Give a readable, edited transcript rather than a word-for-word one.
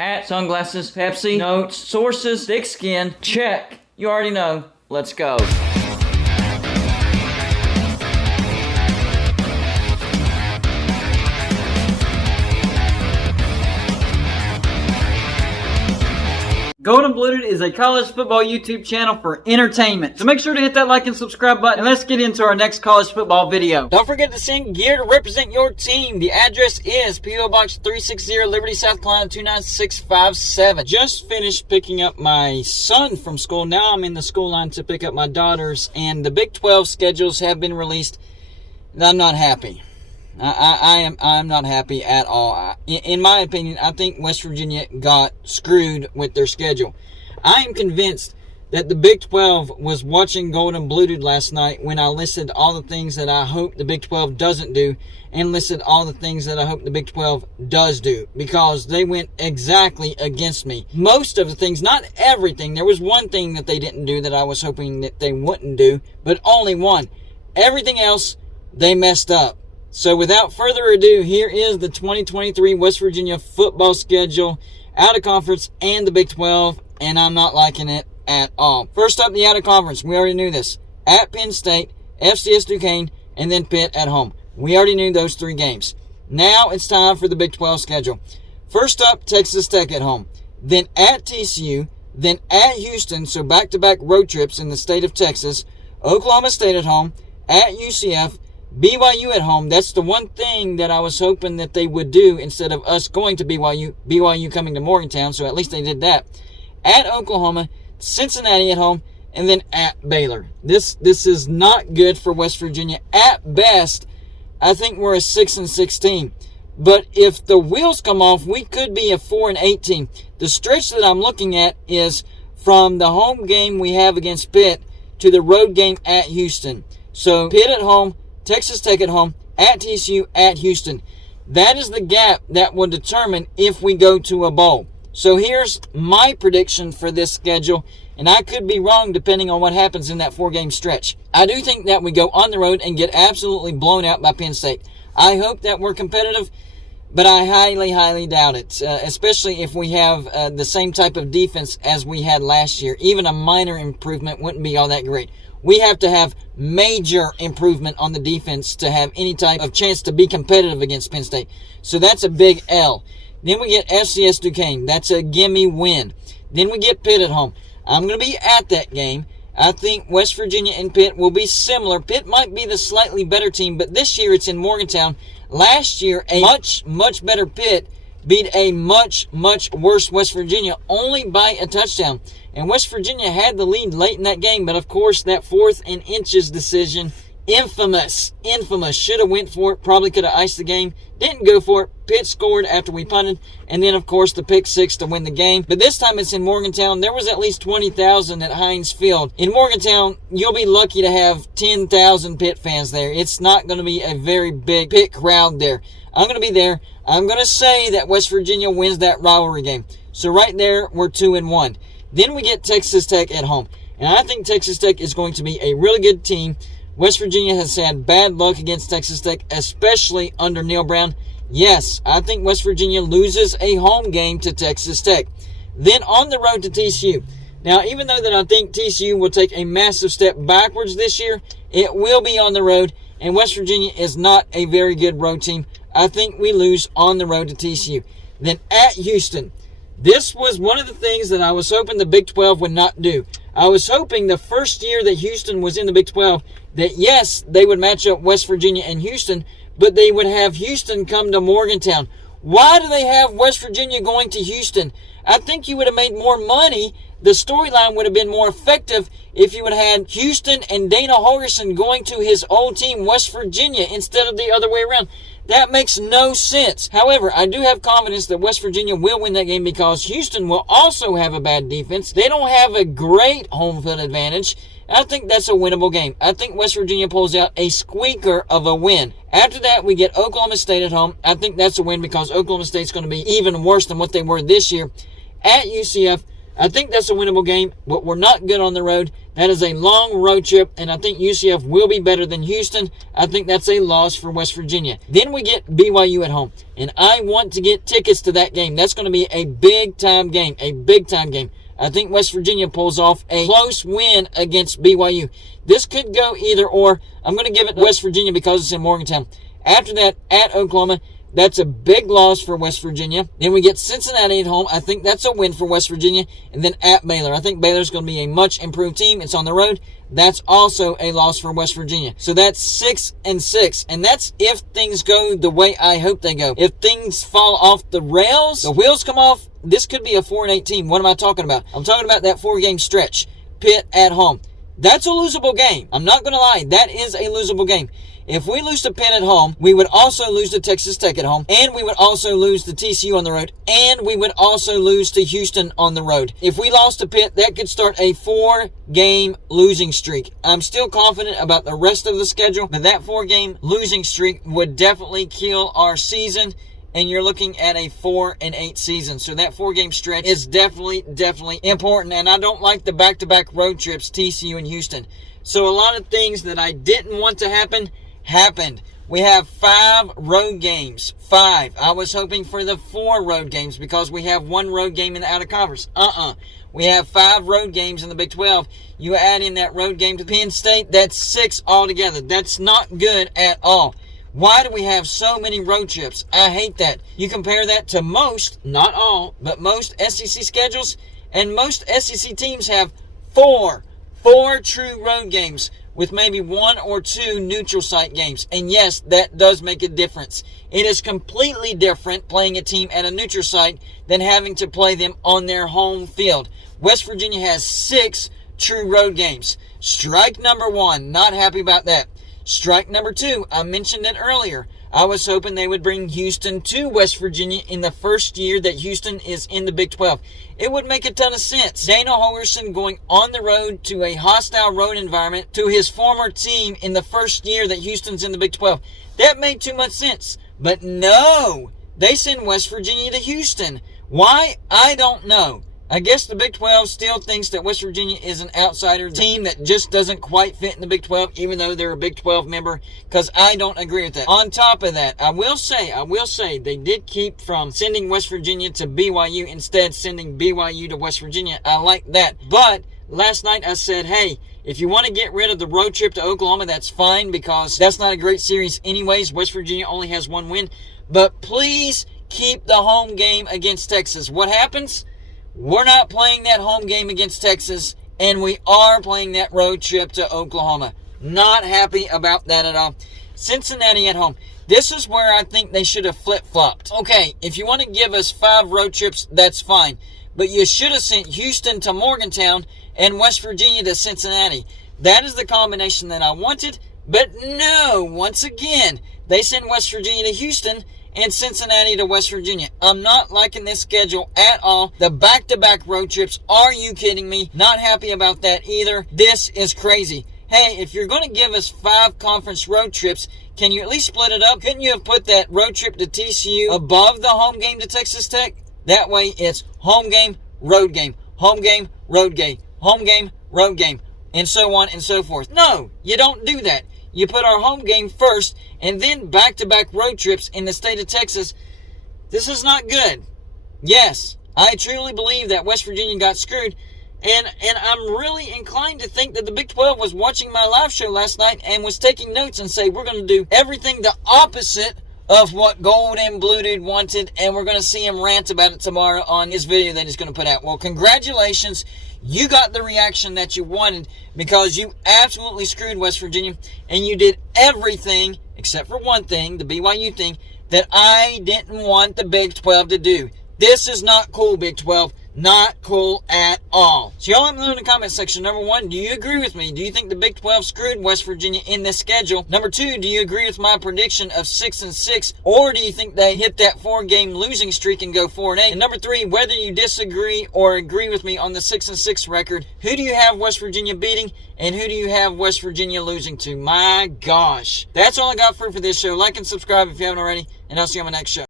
Hat, sunglasses, Pepsi, notes, sources, thick skin, check. You already know. Let's go. Golden Blooded is a college football YouTube channel for entertainment. So make sure to hit that like and subscribe button, and let's get into our next college football video. Don't forget to send gear to represent your team. The address is P.O. Box 360, Liberty, South Carolina 29657. Just finished picking up my son from school. Now I'm in the school line to pick up my daughters, and the Big 12 schedules have been released. I'm not happy. I'm not happy at all. In my opinion, I think West Virginia got screwed with their schedule. I am convinced that the Big 12 was watching Golden Blooded last night when I listed all the things that I hope the Big 12 doesn't do and listed all the things that I hope the Big 12 does do, because they went exactly against me. Most of the things, not everything. There was one thing that they didn't do that I was hoping that they wouldn't do, but only one. Everything else, they messed up. So without further ado, here is the 2023 West Virginia football schedule, out of conference and the Big 12, and I'm not liking it at all. First up, the out of conference. We already knew this. At Penn State, FCS Duquesne, and then Pitt at home. We already knew those three games. Now it's time for the Big 12 schedule. First up, Texas Tech at home. Then at TCU, then at Houston, so back-to-back road trips in the state of Texas. Oklahoma State at home, at UCF, BYU at home. That's the one thing that I was hoping that they would do instead of us going to BYU coming to Morgantown, so at least they did that. At Oklahoma, Cincinnati at home, and then at Baylor. This is not good for West Virginia. At best, I think we're a 6-6 team. But if the wheels come off, we could be a 4-8 team. The stretch that I'm looking at is from the home game we have against Pitt to the road game at Houston. So Pitt at home, Texas Tech at home, at TCU, at Houston. That is the gap that will determine if we go to a bowl. So here's my prediction for this schedule, and I could be wrong depending on what happens in that 4-game stretch. I do think that we go on the road and get absolutely blown out by Penn State. I hope that we're competitive, but I highly, highly doubt it, especially if we have the same type of defense as we had last year. Even a minor improvement wouldn't be all that great. We have to have major improvement on the defense to have any type of chance to be competitive against Penn State. So that's a big L. Then we get FCS Duquesne. That's a gimme win. Then we get Pitt at home. I'm going to be at that game. I think West Virginia and Pitt will be similar. Pitt might be the slightly better team, but this year it's in Morgantown. Last year, a much better Pitt beat a much worse West Virginia only by a touchdown. And West Virginia had the lead late in that game, but of course that 4th and inches decision, infamous, should have went for it, probably could have iced the game, didn't go for it. Pitt scored after we punted, and then of course the pick 6 to win the game. But this time it's in Morgantown. There was at least 20,000 at Heinz Field. In Morgantown, you'll be lucky to have 10,000 Pitt fans there. It's not going to be a very big Pitt crowd there. I'm going to be there. I'm going to say that West Virginia wins that rivalry game. So right there, we're 2-1. Then we get Texas Tech at home. And I think Texas Tech is going to be a really good team. West Virginia has had bad luck against Texas Tech, especially under Neil Brown. Yes, I think West Virginia loses a home game to Texas Tech. Then on the road to TCU. Now, even though that I think TCU will take a massive step backwards this year, it will be on the road. And West Virginia is not a very good road team. I think we lose on the road to TCU. Then at Houston. This was one of the things that I was hoping the Big 12 would not do. I was hoping the first year that Houston was in the Big 12 that, yes, they would match up West Virginia and Houston, but they would have Houston come to Morgantown. Why do they have West Virginia going to Houston? I think you would have made more money. The storyline would have been more effective if you would have had Houston and Dana Holgerson going to his old team, West Virginia, instead of the other way around. That makes no sense. However, I do have confidence that West Virginia will win that game because Houston will also have a bad defense. They don't have a great home field advantage. I think that's a winnable game. I think West Virginia pulls out a squeaker of a win. After that, we get Oklahoma State at home. I think that's a win because Oklahoma State's going to be even worse than what they were this year. At UCF, I think that's a winnable game, but we're not good on the road. That is a long road trip, and I think UCF will be better than Houston. I think that's a loss for West Virginia. Then we get BYU at home, and I want to get tickets to that game. That's going to be a big-time game, I think West Virginia pulls off a close win against BYU. This could go either or. I'm going to give it to West Virginia because it's in Morgantown. After that, at Oklahoma, that's a big loss for West Virginia. Then we get Cincinnati at home. I think that's a win for West Virginia. And then at Baylor. I think Baylor's going to be a much improved team. It's on the road. That's also a loss for West Virginia. So that's 6-6. And that's if things go the way I hope they go. If things fall off the rails, the wheels come off, this could be a 4-8 team. What am I talking about? I'm talking about that 4-game stretch. Pitt at home. That's a losable game. I'm not going to lie. That is a losable game. If we lose to Pitt at home, we would also lose to Texas Tech at home, and we would also lose to TCU on the road, and we would also lose to Houston on the road. If we lost to Pitt, that could start a 4-game losing streak. I'm still confident about the rest of the schedule, but that 4-game losing streak would definitely kill our season, and you're looking at a 4-8 season. So that 4-game stretch is definitely important, and I don't like the back-to-back road trips, TCU and Houston. So a lot of things that I didn't want to happen happened. We have 5 road games. 5. I was hoping for the 4 road games because we have 1 road game in the out of conference. We have 5 road games in the Big 12. You add in that road game to Penn State, that's 6 altogether. That's not good at all. Why do we have so many road trips? I hate that. You compare that to most, not all, but most SEC schedules, and most SEC teams have 4 true road games with maybe 1 or 2 neutral site games. And yes, that does make a difference. It is completely different playing a team at a neutral site than having to play them on their home field. West Virginia has 6 true road games. Strike number 1, not happy about that. Strike number 2, I mentioned it earlier. I was hoping they would bring Houston to West Virginia in the first year that Houston is in the Big 12. It would make a ton of sense. Dana Holgorsen going on the road to a hostile road environment to his former team in the first year that Houston's in the Big 12. That made too much sense. But no, they send West Virginia to Houston. Why? I don't know. I guess the Big 12 still thinks that West Virginia is an outsider team that just doesn't quite fit in the Big 12, even though they're a Big 12 member, because I don't agree with that. On top of that, I will say, they did keep from sending West Virginia to BYU, instead sending BYU to West Virginia. I like that. But last night I said, hey, if you want to get rid of the road trip to Oklahoma, that's fine, because that's not a great series anyways. West Virginia only has 1 win. But please keep the home game against Texas. What happens? We're not playing that home game against Texas, and we are playing that road trip to Oklahoma. Not happy about that at all. Cincinnati at home. This is where I think they should have flip-flopped. Okay, if you want to give us 5 road trips, that's fine. But you should have sent Houston to Morgantown and West Virginia to Cincinnati. That is the combination that I wanted. But no, once again, they send West Virginia to Houston and Cincinnati to West Virginia. I'm not liking this schedule at all. The back-to-back road trips, are you kidding me? Not happy about that either. This is crazy. Hey, if you're going to give us 5 conference road trips, can you at least split it up? Couldn't you have put that road trip to TCU above the home game to Texas Tech? That way it's home game, road game, home game, road game, home game, road game, and so on and so forth. No, you don't do that. You put our home game first, and then back-to-back road trips in the state of Texas. This is not good. Yes, I truly believe that West Virginia got screwed, and I'm really inclined to think that the Big 12 was watching my live show last night and was taking notes and say, we're going to do everything the opposite of what Gold and Blue Dude wanted, and we're going to see him rant about it tomorrow on his video that he's going to put out. Well, congratulations. You got the reaction that you wanted because you absolutely screwed West Virginia, and you did everything, except for one thing, the BYU thing, that I didn't want the Big 12 to do. This is not cool, Big 12. Not cool at all. So y'all let me know in the comment section. Number 1, do you agree with me? Do you think the Big 12 screwed West Virginia in this schedule? Number 2, do you agree with my prediction of 6-6? Or do you think they hit that 4-game losing streak and go 4-8? And number 3, whether you disagree or agree with me on the 6-6 record, who do you have West Virginia beating and who do you have West Virginia losing to? My gosh. That's all I got for this show. Like and subscribe if you haven't already, and I'll see you on my next show.